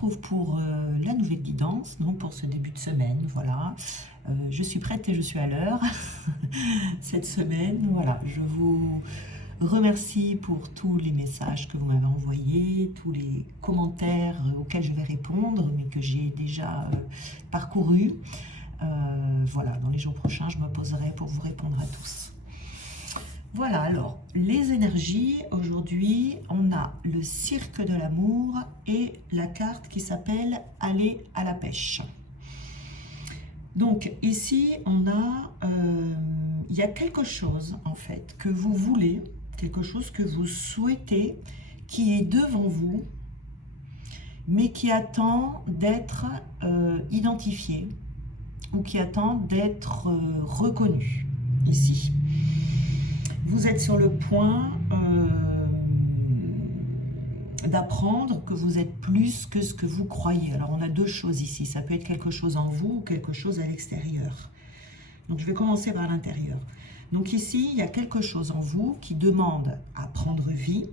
retrouve pour la nouvelle guidance, donc pour ce début de semaine, voilà. Je suis prête et je suis à l'heure cette semaine, voilà. Je vous remercie pour tous les messages que vous m'avez envoyés, tous les commentaires auxquels je vais répondre, mais que j'ai déjà parcourus. Voilà, dans les jours prochains, je me poserai pour vous répondre à tous. Voilà, alors, les énergies, aujourd'hui, on a le cirque de l'amour et la carte qui s'appelle « Aller à la pêche ». Donc, ici, on a, il y a quelque chose, en fait, que vous voulez, quelque chose que vous souhaitez, qui est devant vous, mais qui attend d'être identifié, ou qui attend d'être reconnu, ici. Vous êtes sur le point d'apprendre que vous êtes plus que ce que vous croyez. Alors, on a deux choses ici. Ça peut être quelque chose en vous ou quelque chose à l'extérieur. Donc, je vais commencer par l'intérieur. Donc, ici, il y a quelque chose en vous qui demande à prendre vie,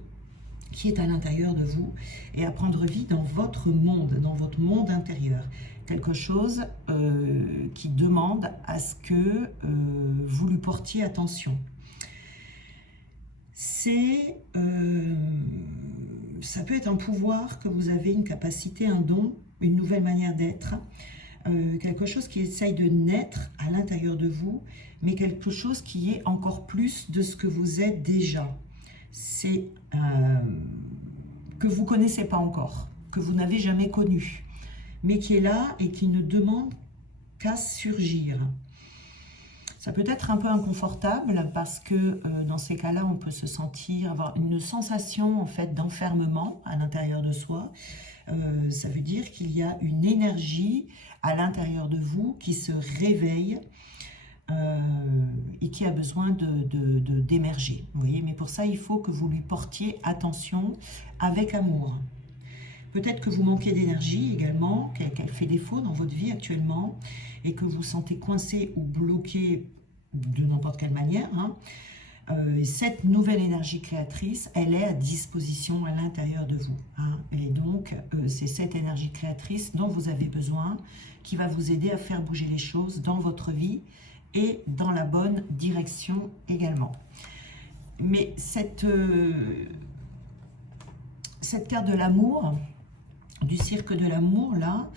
qui est à l'intérieur de vous, et à prendre vie dans votre monde intérieur. Quelque chose qui demande à ce que vous lui portiez attention. Ça peut être un pouvoir que vous avez, une capacité, un don, une nouvelle manière d'être, quelque chose qui essaye de naître à l'intérieur de vous, mais quelque chose qui est encore plus de ce que vous êtes déjà. C'est que vous ne connaissez pas encore, que vous n'avez jamais connu, mais qui est là et qui ne demande qu'à surgir. Ça peut être un peu inconfortable parce que dans ces cas-là, on peut se sentir, avoir une sensation en fait d'enfermement à l'intérieur de soi. Ça veut dire qu'il y a une énergie à l'intérieur de vous qui se réveille et qui a besoin d'émerger. Vous voyez, mais pour ça, il faut que vous lui portiez attention avec amour. Peut-être que vous manquez d'énergie également, qu'elle fait défaut dans votre vie actuellement, et que vous sentez coincé ou bloqué de n'importe quelle manière. Cette nouvelle énergie créatrice, elle est à disposition à l'intérieur de vous. Et donc, c'est cette énergie créatrice dont vous avez besoin, qui va vous aider à faire bouger les choses dans votre vie et dans la bonne direction également. Mais cette carte de l'amour, du cirque de l'amour, là,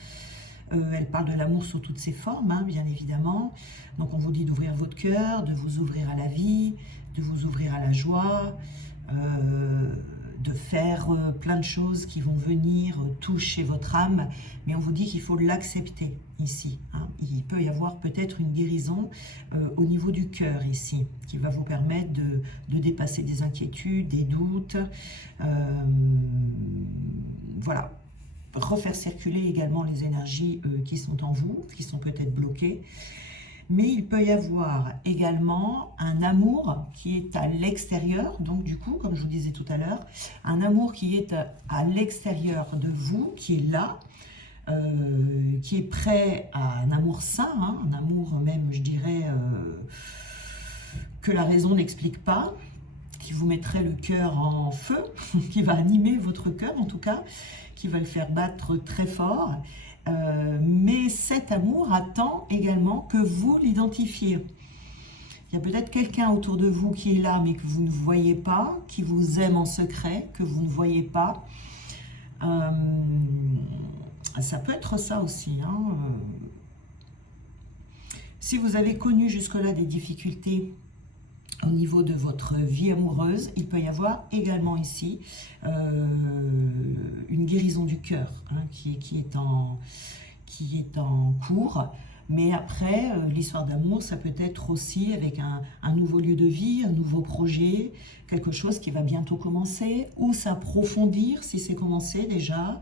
elle parle de l'amour sous toutes ses formes, bien évidemment. Donc on vous dit d'ouvrir votre cœur, de vous ouvrir à la vie, de vous ouvrir à la joie, de faire plein de choses qui vont venir toucher votre âme. Mais on vous dit qu'il faut l'accepter ici. Il peut y avoir peut-être une guérison au niveau du cœur ici, qui va vous permettre de dépasser des inquiétudes, des doutes. Voilà. Refaire circuler également les énergies qui sont en vous, qui sont peut-être bloquées. Mais il peut y avoir également un amour qui est à l'extérieur, donc du coup, comme je vous disais tout à l'heure, un amour qui est à l'extérieur de vous, qui est là, qui est prêt à un amour sain, un amour même, je dirais, que la raison n'explique pas, qui vous mettrait le cœur en feu, qui va animer votre cœur en tout cas, qui va le faire battre très fort. Mais cet amour attend également que vous l'identifiez. Il y a peut-être quelqu'un autour de vous qui est là, mais que vous ne voyez pas, qui vous aime en secret, que vous ne voyez pas. Ça peut être ça aussi. Si vous avez connu jusque-là des difficultés au niveau de votre vie amoureuse, il peut y avoir également ici une guérison du cœur qui est en cours. Mais après, l'histoire d'amour, ça peut être aussi avec un nouveau lieu de vie, un nouveau projet, quelque chose qui va bientôt commencer, ou s'approfondir si c'est commencé déjà.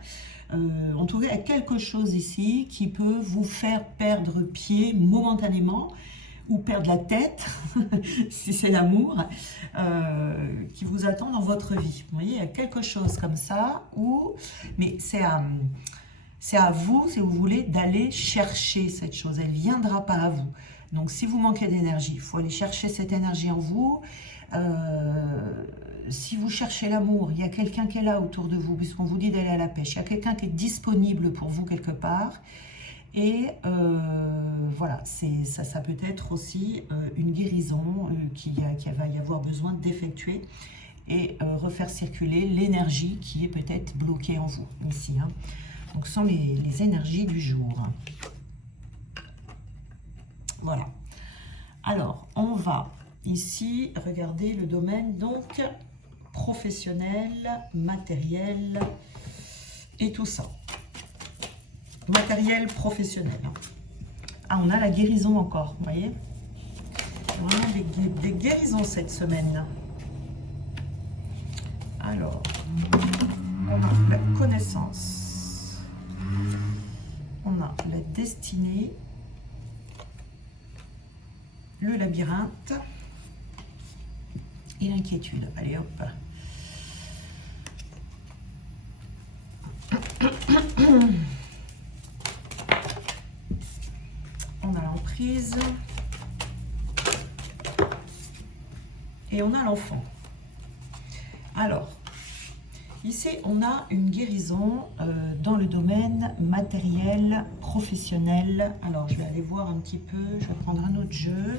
En tout cas, il y a quelque chose ici qui peut vous faire perdre pied momentanément, ou perdre la tête, si c'est l'amour, qui vous attend dans votre vie. Vous voyez, il y a quelque chose comme ça, mais c'est à vous, si vous voulez, d'aller chercher cette chose. Elle ne viendra pas à vous. Donc, si vous manquez d'énergie, il faut aller chercher cette énergie en vous. si vous cherchez l'amour, il y a quelqu'un qui est là autour de vous, puisqu'on vous dit d'aller à la pêche. Il y a quelqu'un qui est disponible pour vous quelque part. Et voilà, ça peut être aussi une guérison qui va y avoir besoin d'effectuer et refaire circuler l'énergie qui est peut-être bloquée en vous, ici. Hein. Donc, ce sont les énergies du jour. Voilà. Alors, on va ici regarder le domaine, donc, professionnel, matériel et tout ça. Matériel professionnel. Ah, on a la guérison encore, vous voyez. Vraiment des guérisons cette semaine. Alors, on a la connaissance. On a la destinée. Le labyrinthe. Et l'inquiétude. Allez, hop. On a l'emprise et on a l'enfant. Alors, ici, on a une guérison dans le domaine matériel, professionnel. Alors, je vais aller voir un petit peu, je vais prendre un autre jeu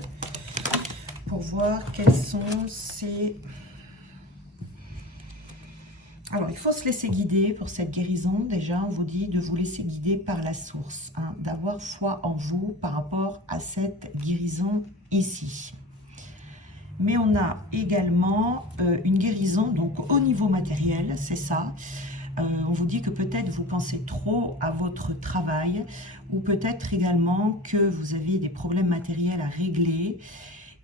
pour voir quels sont ces... Alors, il faut se laisser guider pour cette guérison. Déjà, on vous dit de vous laisser guider par la source, hein, d'avoir foi en vous par rapport à cette guérison ici. Mais on a également une guérison, donc au niveau matériel, c'est ça. On vous dit que peut-être vous pensez trop à votre travail, ou peut-être également que vous avez des problèmes matériels à régler,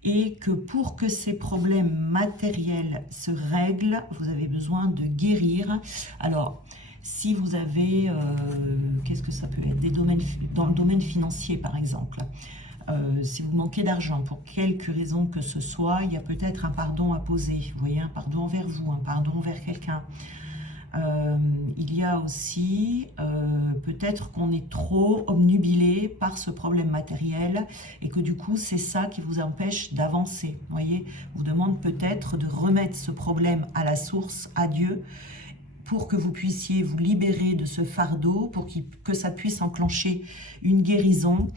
et que pour que ces problèmes matériels se règlent, vous avez besoin de guérir. Alors, si vous avez, qu'est-ce que ça peut être, des domaines, dans le domaine financier par exemple, si vous manquez d'argent pour quelque raison que ce soit, il y a peut-être un pardon à poser, vous voyez, un pardon envers vous, un pardon envers quelqu'un. Il y a aussi peut-être qu'on est trop obnubilé par ce problème matériel et que du coup c'est ça qui vous empêche d'avancer. Vous voyez, vous demande peut-être de remettre ce problème à la source, à Dieu, pour que vous puissiez vous libérer de ce fardeau, pour que ça puisse enclencher une guérison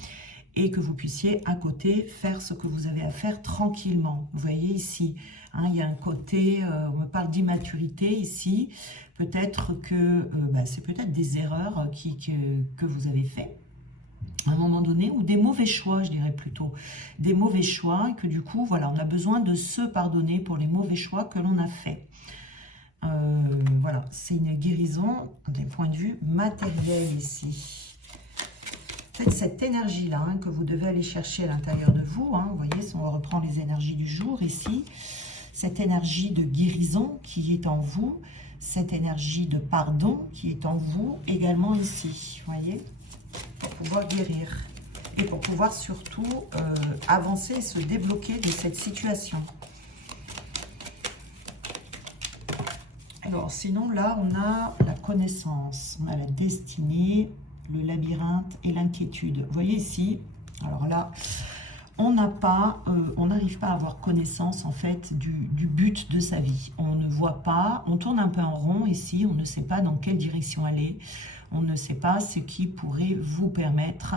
et que vous puissiez à côté faire ce que vous avez à faire tranquillement. Vous voyez ici, hein, il y a un côté, on me parle d'immaturité ici, peut-être que c'est peut-être des erreurs que vous avez fait à un moment donné, ou des mauvais choix, je dirais plutôt, des mauvais choix, et que du coup, voilà, on a besoin de se pardonner pour les mauvais choix que l'on a faits. Voilà, c'est une guérison d'un point de vue matériel ici. Peut-être cette énergie-là hein, que vous devez aller chercher à l'intérieur de vous. Hein, vous voyez, si on reprend les énergies du jour ici, cette énergie de guérison qui est en vous, cette énergie de pardon qui est en vous également ici. Vous voyez, pour pouvoir guérir et pour pouvoir surtout avancer et se débloquer de cette situation. Alors, sinon, là, on a la connaissance, on a la destinée, le labyrinthe et l'inquiétude. Vous voyez ici, alors là, on n'arrive pas à avoir connaissance, en fait, du but de sa vie. On ne voit pas, on tourne un peu en rond ici, on ne sait pas dans quelle direction aller. On ne sait pas ce qui pourrait vous permettre,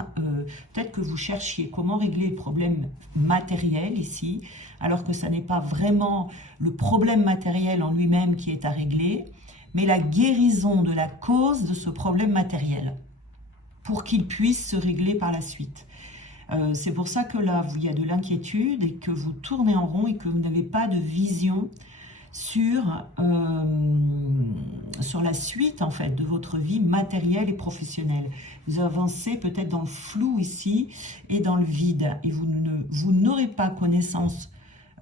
peut-être que vous cherchiez comment régler le problème matériel ici, alors que ça n'est pas vraiment le problème matériel en lui-même qui est à régler, mais la guérison de la cause de ce problème matériel, pour qu'il puisse se régler par la suite. C'est pour ça que là, il y a de l'inquiétude et que vous tournez en rond et que vous n'avez pas de vision sur la suite en fait de votre vie matérielle et professionnelle. Vous avancez peut-être dans le flou ici et dans le vide et vous n'aurez pas connaissance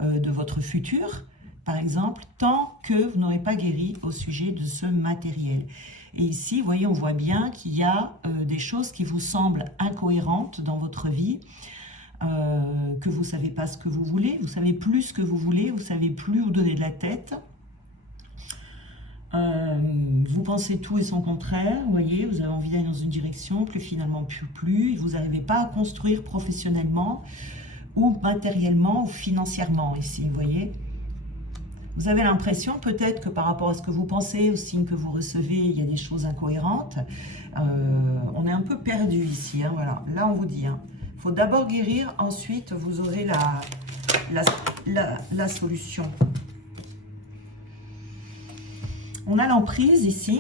de votre futur, par exemple, tant que vous n'aurez pas guéri au sujet de ce matériel. Et ici, vous voyez, on voit bien qu'il y a des choses qui vous semblent incohérentes dans votre vie, que vous ne savez pas ce que vous voulez, vous savez plus ce que vous voulez, vous ne savez plus où donner de la tête. Vous pensez tout et son contraire, vous voyez, vous avez envie d'aller dans une direction, puis finalement plus, et vous n'arrivez pas à construire professionnellement, ou matériellement, ou financièrement, ici, vous voyez. Vous avez l'impression peut-être que par rapport à ce que vous pensez, aux signes que vous recevez, il y a des choses incohérentes. On est un peu perdu ici, hein, voilà. Là, on vous dit, il faut d'abord guérir, ensuite vous aurez la solution. On a l'emprise ici.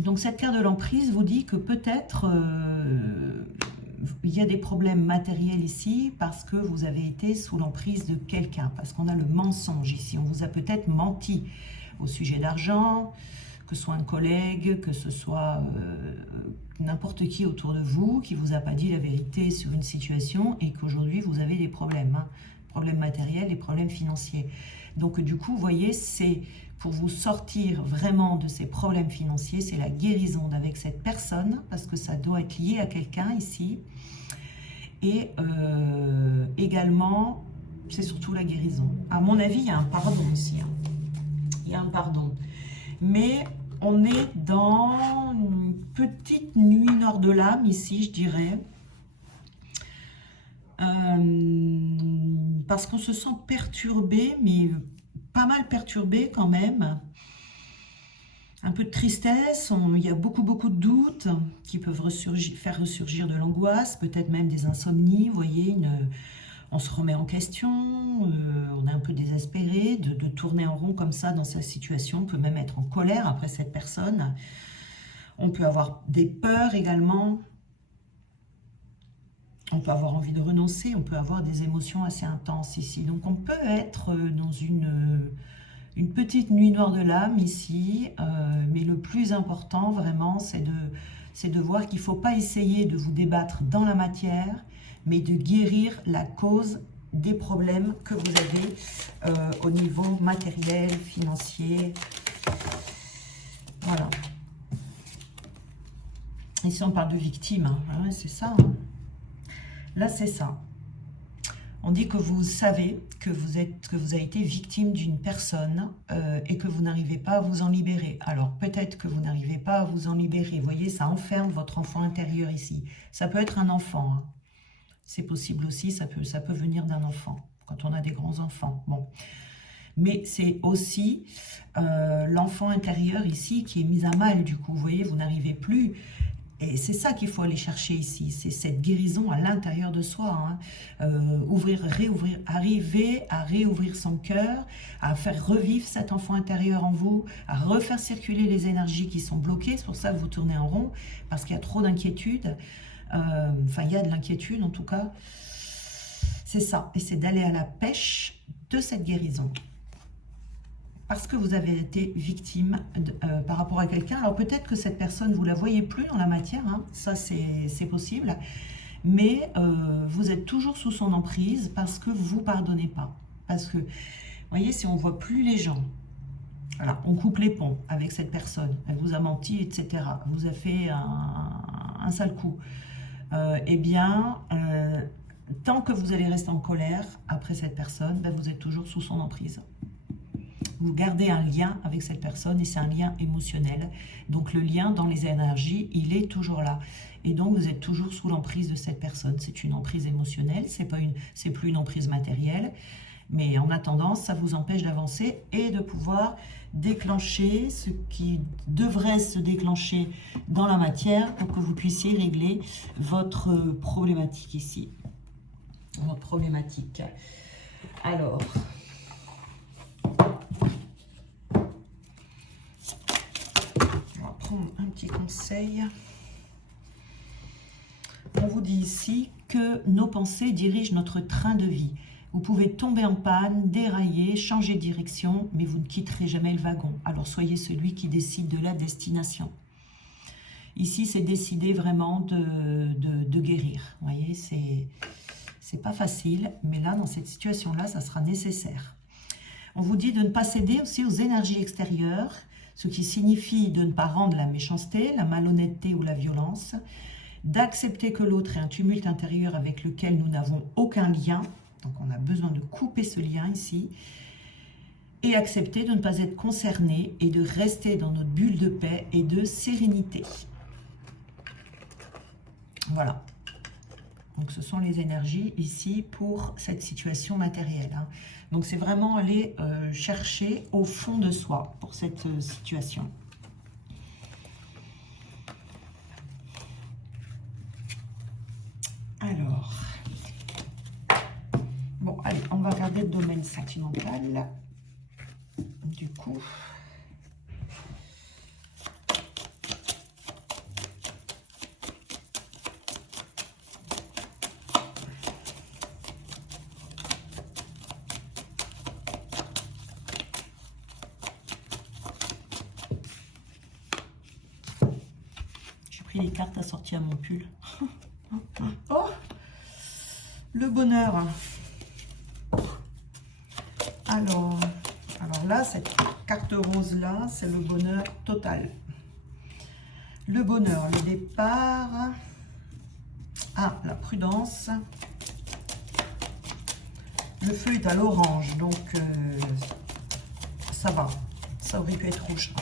Donc cette carte de l'emprise vous dit que peut-être il y a des problèmes matériels ici parce que vous avez été sous l'emprise de quelqu'un, parce qu'on a le mensonge ici. On vous a peut-être menti au sujet d'argent, que ce soit un collègue, que ce soit n'importe qui autour de vous qui vous a pas dit la vérité sur une situation et qu'aujourd'hui vous avez des problèmes, hein, problèmes matériels et problèmes financiers. Donc du coup, vous voyez, c'est pour vous sortir vraiment de ces problèmes financiers, c'est la guérison avec cette personne, parce que ça doit être lié à quelqu'un ici. Et également, c'est surtout la guérison. À mon avis, il y a un pardon ici. Hein. Il y a un pardon. Mais on est dans une petite nuit nord de l'âme ici, je dirais. Parce qu'on se sent perturbé, mais pas mal perturbé quand même. Un peu de tristesse, il y a beaucoup de doutes qui peuvent faire ressurgir de l'angoisse, peut-être même des insomnies, vous voyez, on se remet en question, on est un peu désespéré de tourner en rond comme ça dans sa situation, on peut même être en colère après cette personne, on peut avoir des peurs également, on peut avoir envie de renoncer, on peut avoir des émotions assez intenses ici, donc on peut être dans une petite nuit noire de l'âme ici, mais le plus important vraiment c'est de voir qu'il ne faut pas essayer de vous débattre dans la matière, mais de guérir la cause des problèmes que vous avez au niveau matériel, financier. Voilà. Ici on parle de victime, hein. Ouais, c'est ça. Hein. Là c'est ça. On dit que vous savez que vous avez été victime d'une personne et que vous n'arrivez pas à vous en libérer. Alors peut-être que vous n'arrivez pas à vous en libérer. Vous voyez, ça enferme votre enfant intérieur ici. Ça peut être un enfant. Hein. C'est possible aussi, ça peut venir d'un enfant, quand on a des grands enfants. Bon. Mais c'est aussi l'enfant intérieur ici qui est mis à mal du coup. Vous voyez, vous n'arrivez plus. Et c'est ça qu'il faut aller chercher ici, c'est cette guérison à l'intérieur de soi. Hein. Arriver à réouvrir son cœur, à faire revivre cet enfant intérieur en vous, à refaire circuler les énergies qui sont bloquées. C'est pour ça que vous tournez en rond, parce qu'il y a trop d'inquiétude. Enfin, il y a de l'inquiétude en tout cas. C'est ça, et c'est d'aller à la pêche de cette guérison. Parce que vous avez été victime par rapport à quelqu'un. Alors peut-être que cette personne, vous ne la voyez plus dans la matière, hein, ça c'est possible, mais vous êtes toujours sous son emprise parce que vous ne pardonnez pas. Parce que, vous voyez, si on ne voit plus les gens, voilà, on coupe les ponts avec cette personne, elle vous a menti, etc., vous a fait un sale coup, eh bien, tant que vous allez rester en colère après cette personne, ben, vous êtes toujours sous son emprise. Vous gardez un lien avec cette personne et c'est un lien émotionnel. Donc le lien dans les énergies, il est toujours là. Et donc vous êtes toujours sous l'emprise de cette personne. C'est une emprise émotionnelle, c'est plus une emprise matérielle. Mais en attendant, ça vous empêche d'avancer et de pouvoir déclencher ce qui devrait se déclencher dans la matière pour que vous puissiez régler votre problématique ici. Votre problématique. Alors... un petit conseil. On vous dit ici que nos pensées dirigent notre train de vie. Vous pouvez tomber en panne, dérailler, changer de direction, mais vous ne quitterez jamais le wagon. Alors soyez celui qui décide de la destination. Ici, c'est décider vraiment de guérir. Vous voyez, c'est pas facile, mais là, dans cette situation-là, ça sera nécessaire. On vous dit de ne pas céder aussi aux énergies extérieures, ce qui signifie de ne pas rendre la méchanceté, la malhonnêteté ou la violence, d'accepter que l'autre est un tumulte intérieur avec lequel nous n'avons aucun lien, donc on a besoin de couper ce lien ici, et accepter de ne pas être concerné et de rester dans notre bulle de paix et de sérénité. Voilà. Donc ce sont les énergies ici pour cette situation matérielle. Hein. Donc c'est vraiment aller chercher au fond de soi pour cette situation. Alors, bon, allez, on va regarder le domaine sentimental. Du coup, j'ai pris les cartes assorties à mon pull. Oh, le bonheur. Alors là, cette carte rose là, c'est le bonheur total. Le bonheur, le départ. Ah, la prudence. Le feu est à l'orange, donc ça va. Ça aurait pu être rouge.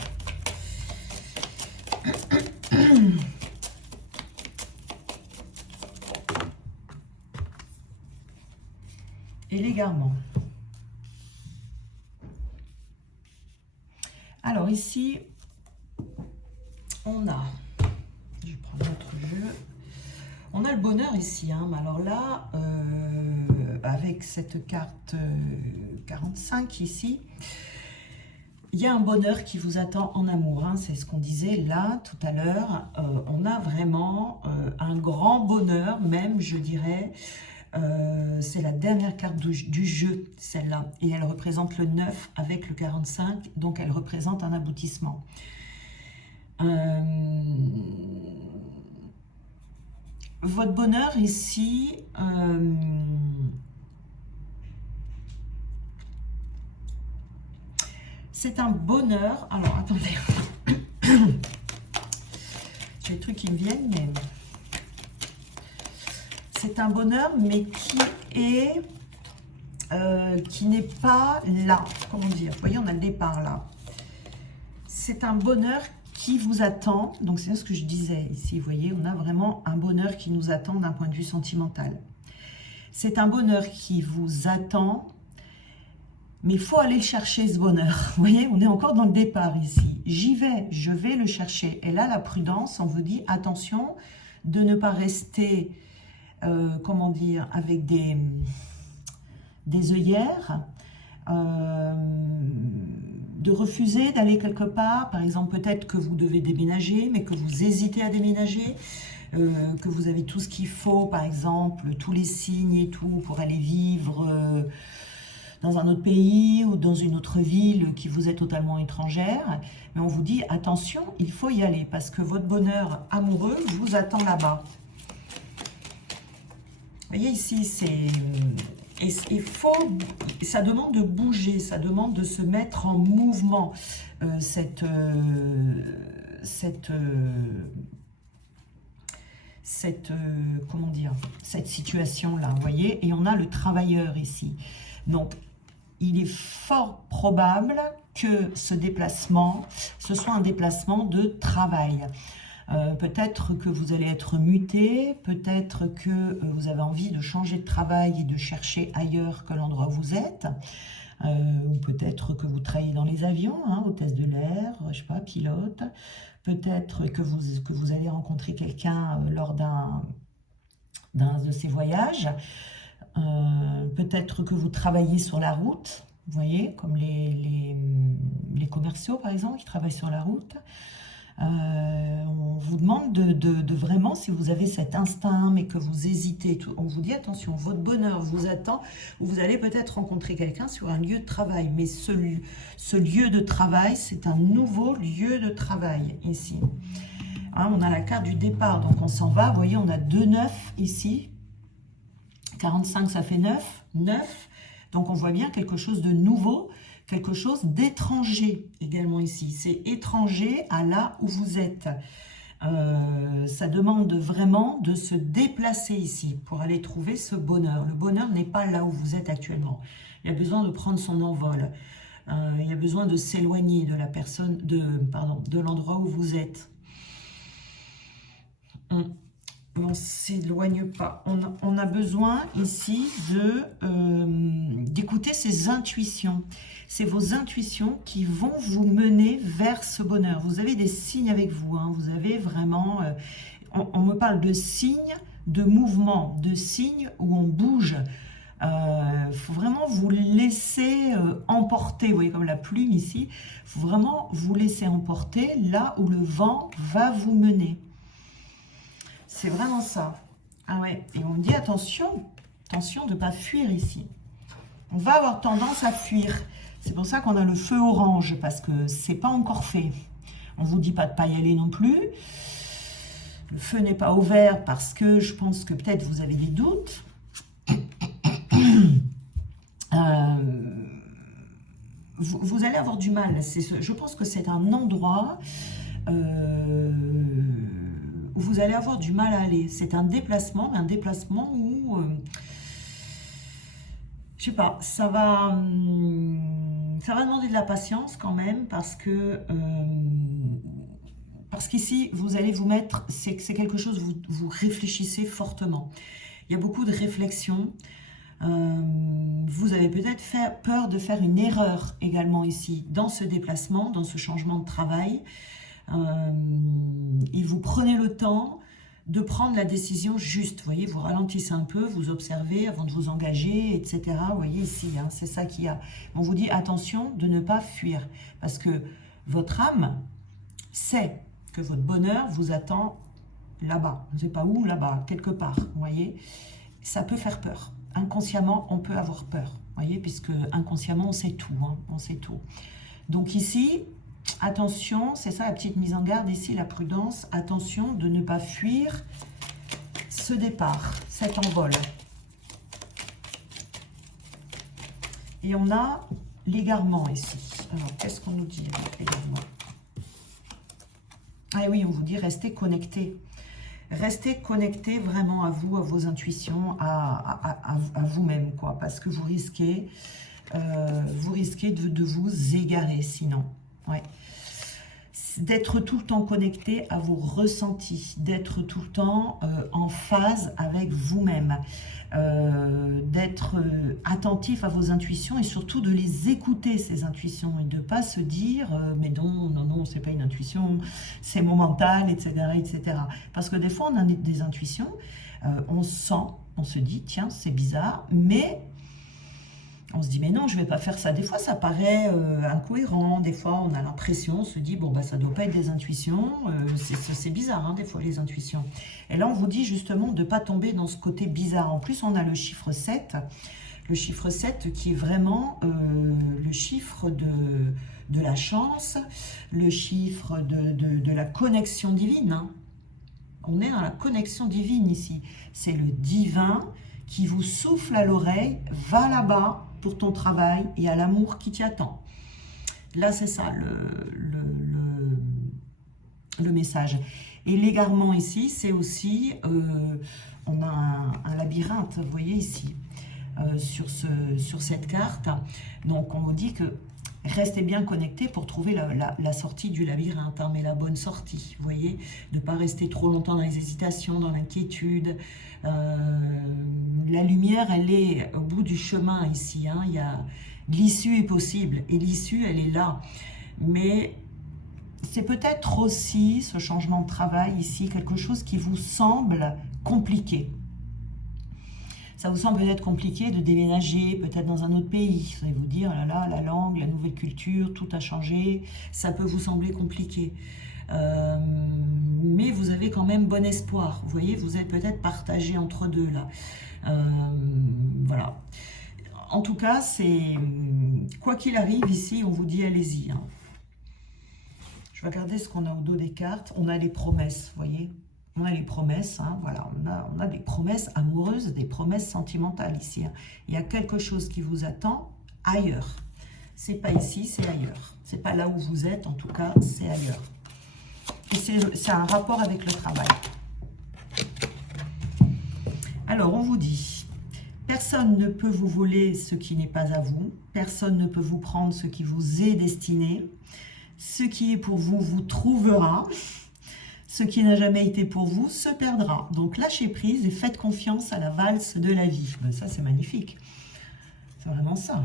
Et l'égarement. Alors ici, on a, je vais prendre notre jeu, on a le bonheur ici, hein, mais alors là, avec cette carte 45 ici, il y a un bonheur qui vous attend en amour, hein, c'est ce qu'on disait là tout à l'heure, on a vraiment un grand bonheur, même je dirais. C'est la dernière carte du jeu, celle-là, et elle représente le 9 avec le 45, donc elle représente un aboutissement. Votre bonheur ici, c'est un bonheur, alors attendez, j'ai des trucs qui me viennent, mais... C'est un bonheur, mais qui n'est pas là. Comment dire? Vous voyez, on a le départ là. C'est un bonheur qui vous attend. Donc, c'est ce que je disais ici. Vous voyez, on a vraiment un bonheur qui nous attend d'un point de vue sentimental. C'est un bonheur qui vous attend, mais il faut aller chercher ce bonheur. Vous voyez, on est encore dans le départ ici. J'y vais, je vais le chercher. Et là, la prudence, on vous dit, attention de ne pas rester... comment dire, avec des œillères, de refuser d'aller quelque part, par exemple peut-être que vous devez déménager, mais que vous hésitez à déménager, que vous avez tout ce qu'il faut, par exemple, tous les signes et tout, pour aller vivre dans un autre pays ou dans une autre ville qui vous est totalement étrangère, mais on vous dit, attention, il faut y aller, parce que votre bonheur amoureux vous attend là-bas. Vous voyez ici, ça demande de bouger, ça demande de se mettre en mouvement. Comment dire, cette situation-là, vous voyez, et on a le travailleur ici. Donc, il est fort probable que ce déplacement, ce soit un déplacement de travail. Peut-être que vous allez être muté, peut-être que vous avez envie de changer de travail et de chercher ailleurs que l'endroit où vous êtes, ou peut-être que vous travaillez dans les avions, hein, hôtesse de l'air, je sais pas, pilote, peut-être que vous allez rencontrer quelqu'un lors d'un de ces voyages, peut-être que vous travaillez sur la route, vous voyez, comme les commerciaux par exemple qui travaillent sur la route. On vous demande de vraiment, si vous avez cet instinct mais que vous hésitez, on vous dit attention, votre bonheur vous attend, vous allez peut-être rencontrer quelqu'un sur un lieu de travail, mais ce lieu de travail, c'est un nouveau lieu de travail ici. Hein, on a la carte du départ, donc on s'en va, vous voyez, on a 2 9 ici, 45 ça fait 9, donc on voit bien quelque chose de nouveau, quelque chose d'étranger également ici. C'est étranger à là où vous êtes. Ça demande vraiment de se déplacer ici pour aller trouver ce bonheur. Le bonheur n'est pas là où vous êtes actuellement. Il y a besoin de prendre son envol. Il y a besoin de s'éloigner de la personne, de l'endroit où vous êtes. on ne s'éloigne pas. On a besoin ici d'écouter ses intuitions. C'est vos intuitions qui vont vous mener vers ce bonheur. Vous avez des signes avec vous. Hein. Vous avez vraiment... on me parle de signes, de mouvements, de signes où on bouge. Faut vraiment vous laisser emporter. Vous voyez comme la plume ici. Faut vraiment vous laisser emporter là où le vent va vous mener. C'est vraiment ça. Ah ouais, et on me dit attention, attention de ne pas fuir ici. On va avoir tendance à fuir. C'est pour ça qu'on a le feu orange, parce que c'est pas encore fait. On ne vous dit pas de ne pas y aller non plus. Le feu n'est pas ouvert parce que je pense que peut-être vous avez des doutes. Vous allez avoir du mal. Je pense que c'est un endroit... où vous allez avoir du mal à aller. C'est un déplacement où, je sais pas, ça va demander de la patience quand même, parce qu'ici, vous allez vous mettre, c'est quelque chose, vous réfléchissez fortement. Il y a beaucoup de réflexion. Vous avez peut-être peur de faire une erreur également ici, dans ce déplacement, dans ce changement de travail. Et vous prenez le temps de prendre la décision juste. Vous voyez, vous ralentissez un peu, vous observez avant de vous engager, etc. Vous voyez ici, hein, c'est ça qu'il y a. On vous dit attention de ne pas fuir, parce que votre âme sait que votre bonheur vous attend là-bas. Je ne sais pas où, là-bas, quelque part. Vous voyez, ça peut faire peur. Inconsciemment, on peut avoir peur. Vous voyez, puisque inconsciemment, on sait tout. Hein, on sait tout. Donc ici... attention, c'est ça la petite mise en garde ici, la prudence. Attention de ne pas fuir ce départ, cet envol. Et on a l'égarement ici. Alors, qu'est-ce qu'on nous dit avec l'égarement? Ah oui, on vous dit restez connectés. Restez connectés vraiment à vous, à vos intuitions, à vous-même, quoi. Parce que vous risquez de vous égarer sinon. Ouais. D'être tout le temps connecté à vos ressentis, d'être tout le temps en phase avec vous-même, d'être attentif à vos intuitions et surtout de les écouter, ces intuitions, et de ne pas se dire mais non, c'est pas une intuition, c'est mon mental, etc., etc. Parce que des fois, on a des intuitions, on sent, on se dit, tiens, c'est bizarre, mais... on se dit, mais non, je ne vais pas faire ça. Des fois, ça paraît incohérent. Des fois, on a l'impression, on se dit, bon, bah, ça ne doit pas être des intuitions. C'est bizarre, hein, des fois, les intuitions. Et là, on vous dit justement de ne pas tomber dans ce côté bizarre. En plus, on a le chiffre 7. Le chiffre 7 qui est vraiment le chiffre de la chance, le chiffre de la connexion divine. Hein. On est dans la connexion divine ici. C'est le divin qui vous souffle à l'oreille, va là-bas pour ton travail et à l'amour qui t'y attend. Là, c'est ça le message. Et l'égarement ici, c'est aussi, on a un labyrinthe, vous voyez ici, sur cette carte. Donc, on vous dit que restez bien connectés pour trouver la sortie du labyrinthe, hein, mais la bonne sortie, vous voyez, de ne pas rester trop longtemps dans les hésitations, dans l'inquiétude. La lumière, elle est au bout du chemin ici, hein, l'issue est possible, et l'issue, elle est là. Mais c'est peut-être aussi, ce changement de travail ici, quelque chose qui vous semble compliqué. Ça vous semble peut-être compliqué de déménager, peut-être dans un autre pays. Vous allez vous dire, oh là là, la langue, la nouvelle culture, tout a changé. Ça peut vous sembler compliqué. Mais vous avez quand même bon espoir. Vous voyez, vous êtes peut-être partagé entre deux, là. Voilà. En tout cas, c'est quoi qu'il arrive ici, on vous dit, allez-y. Hein. Je vais regarder ce qu'on a au dos des cartes. On a les promesses, vous voyez. On a les promesses, hein, voilà, on a des promesses amoureuses, des promesses sentimentales ici. Hein. Il y a quelque chose qui vous attend ailleurs. C'est pas ici, c'est ailleurs. C'est pas là où vous êtes, en tout cas, c'est ailleurs. Et c'est un rapport avec le travail. Alors, on vous dit, personne ne peut vous voler ce qui n'est pas à vous. Personne ne peut vous prendre ce qui vous est destiné. Ce qui est pour vous, vous trouvera. Ce qui n'a jamais été pour vous se perdra. Donc lâchez prise et faites confiance à la valse de la vie. Ben, ça, c'est magnifique. C'est vraiment ça.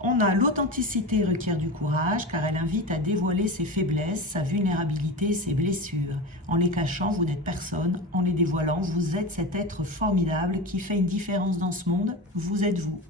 On a l'authenticité requiert du courage car elle invite à dévoiler ses faiblesses, sa vulnérabilité, ses blessures. En les cachant, vous n'êtes personne. En les dévoilant, vous êtes cet être formidable qui fait une différence dans ce monde. Vous êtes vous.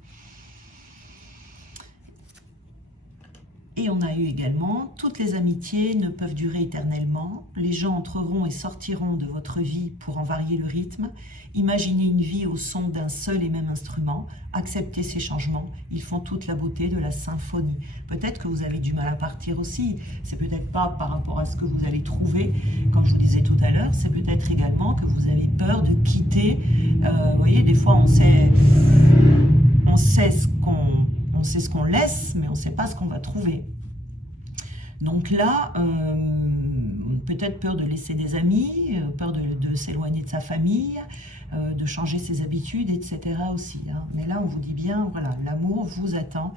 Et on a eu également, toutes les amitiés ne peuvent durer éternellement. Les gens entreront et sortiront de votre vie pour en varier le rythme. Imaginez une vie au son d'un seul et même instrument. Acceptez ces changements. Ils font toute la beauté de la symphonie. Peut-être que vous avez du mal à partir aussi. C'est peut-être pas par rapport à ce que vous allez trouver, comme je vous disais tout à l'heure. C'est peut-être également que vous avez peur de quitter. Vous voyez, des fois, on sait ce qu'on laisse, mais on ne sait pas ce qu'on va trouver. Donc là, peut-être peur de laisser des amis, peur de s'éloigner de sa famille, de changer ses habitudes, etc. aussi. Hein. Mais là, on vous dit bien, voilà, l'amour vous attend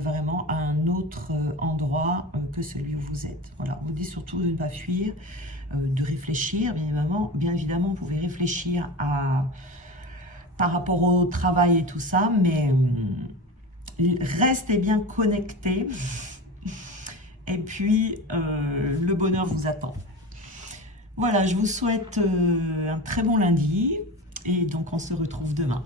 vraiment à un autre endroit que celui où vous êtes. Voilà, on vous dit surtout de ne pas fuir, de réfléchir. Bien évidemment, vous pouvez réfléchir par rapport au travail et tout ça, mais restez bien connectés. Et puis, le bonheur vous attend. Voilà, je vous souhaite un très bon lundi. Et donc, on se retrouve demain.